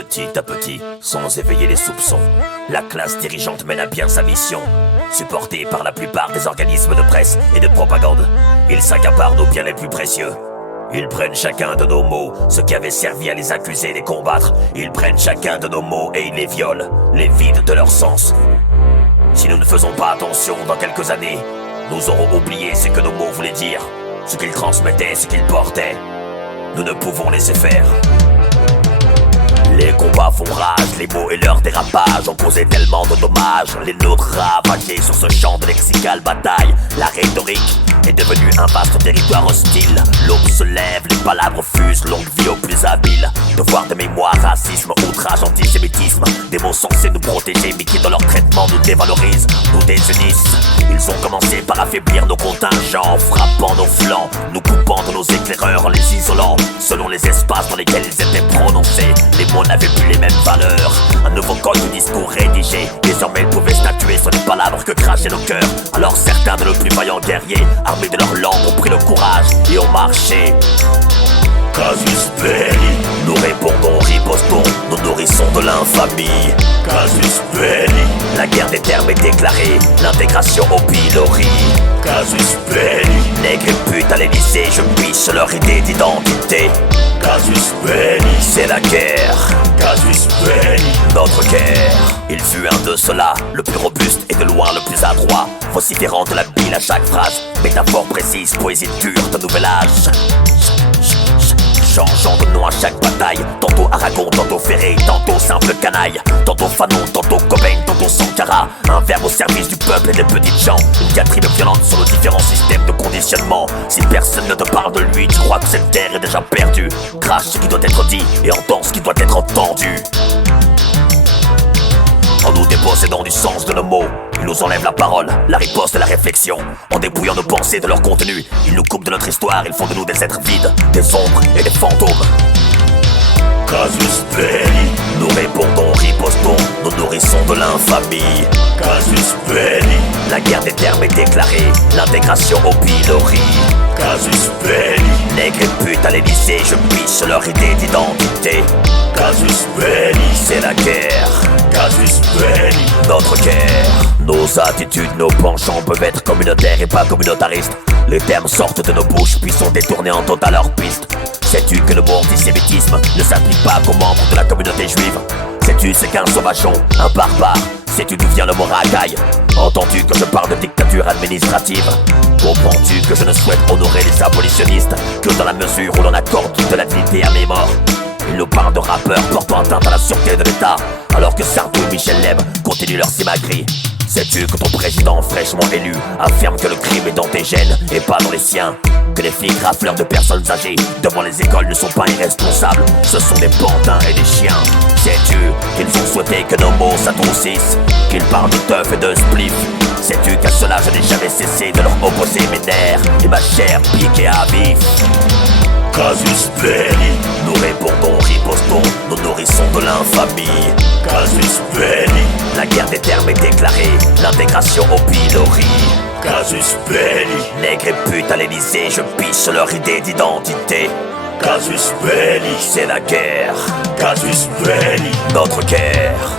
Petit à petit, sans éveiller les soupçons, la classe dirigeante mène à bien sa mission. Supportée par la plupart des organismes de presse et de propagande, ils s'accaparent nos biens les plus précieux. Ils prennent chacun de nos mots, ce qui avait servi à les accuser et les combattre. Ils prennent chacun de nos mots et ils les violent, les vident de leur sens. Si nous ne faisons pas attention, dans quelques années, nous aurons oublié ce que nos mots voulaient dire, ce qu'ils transmettaient, ce qu'ils portaient. Nous ne pouvons laisser faire. Les combats font rage, les mots et leurs dérapages ont causé tellement de dommages. Les nôtres ravagés sur ce champ de lexicale bataille. La rhétorique est devenue un vaste territoire hostile. L'aube se lève, les palabres fusent, longue vie aux plus habiles. Devoir de mémoire, racisme, outrage, antisémitisme. Des mots censés nous protéger mais qui dans leur traitement nous dévalorisent, nous désunissent. Ils ont commencé par affaiblir nos contingents, frappant nos flancs, nous coupant de nos éclaireurs, en les isolant selon les espaces dans lesquels ils étaient prononcés. Les mots n'avaient plus les mêmes valeurs. Un nouveau code de discours rédigé. Désormais ils pouvaient statuer sur les palabres que crachaient nos cœurs. Alors certains de nos plus vaillants guerriers, armés de leur langue, ont pris le courage et ont marché. Casus belli, nous répondons, ripostons, nous nourrissons de l'infamie. Casus belli, la guerre des termes est déclarée, l'intégration au pilori. Casus belli, nègres et putes à l'Élysée, je piche leur idée d'identité. Casus belli, c'est la guerre. Casus belli, notre guerre. Il fut un de ceux-là, le plus robuste et de loin le plus adroit, vociférant de la bile à chaque phrase, métaphore précise, poésie dure d'un nouvel âge. Changeant de nom à chaque bataille, tantôt Aragon, tantôt Ferré, tantôt simple canaille, tantôt Fanon, tantôt Cobain, tantôt Sankara. Un verbe au service du peuple et des petites gens, une diatribe violente sur nos différents systèmes de conditionnement. Si personne ne te parle de lui, tu crois que cette terre est déjà perdue. Crache ce qui doit être dit et entends ce qui doit être entendu. En nous dépossédant du sens de nos mots, ils nous enlèvent la parole, la riposte et la réflexion. En dépouillant nos pensées de leur contenu, ils nous coupent de notre histoire, ils font de nous des êtres vides, des ombres et des fantômes. Casus belli, nous répondons, ripostons, nous nourrissons de l'infamie. Casus belli, la guerre des termes est déclarée, l'intégration au pilori. Casus belli, nègres et putes à l'Élysée, je piche leur idée d'identité. Casus belli, c'est la guerre. Casus belli, notre guerre. Nos attitudes, nos penchants peuvent être communautaires et pas communautaristes. Les termes sortent de nos bouches puis sont détournés en totale hors-piste. Sais-tu que le mot antisémitisme ne s'applique pas qu'aux membres de la communauté juive? Sais-tu ce qu'un sauvageon, un barbare? Sais-tu d'où vient le mot racaille? Entends-tu que je parle de dictature administrative? Comprends-tu que je ne souhaite honorer les abolitionnistes que dans la mesure où l'on accorde de la dignité à mes morts? Ils nous parlent de rappeurs portant atteinte à la sûreté de l'État, alors que Sardou et Michel Leb continuent leur simagrée. Sais-tu que ton président fraîchement élu affirme que le crime est dans tes gènes et pas dans les siens? Que les flics rafleurs de personnes âgées devant les écoles ne sont pas irresponsables, ce sont des pantins et des chiens. Sais-tu qu'ils ont souhaité que nos mots s'adoucissent, qu'ils parlent de teuf et de spliff? Sais-tu qu'à cela je n'ai jamais cessé de leur opposer mes nerfs et ma chair piquée à vif? Casus belli, nous répondons, ripostons, nous nourrissons de l'infamie. Casus belli, la guerre des termes est déclarée, l'intégration au pilori. Casus belli, nègres et putes à l'Élysée, je piche leur idée d'identité. Casus belli, c'est la guerre. Casus belli, notre guerre.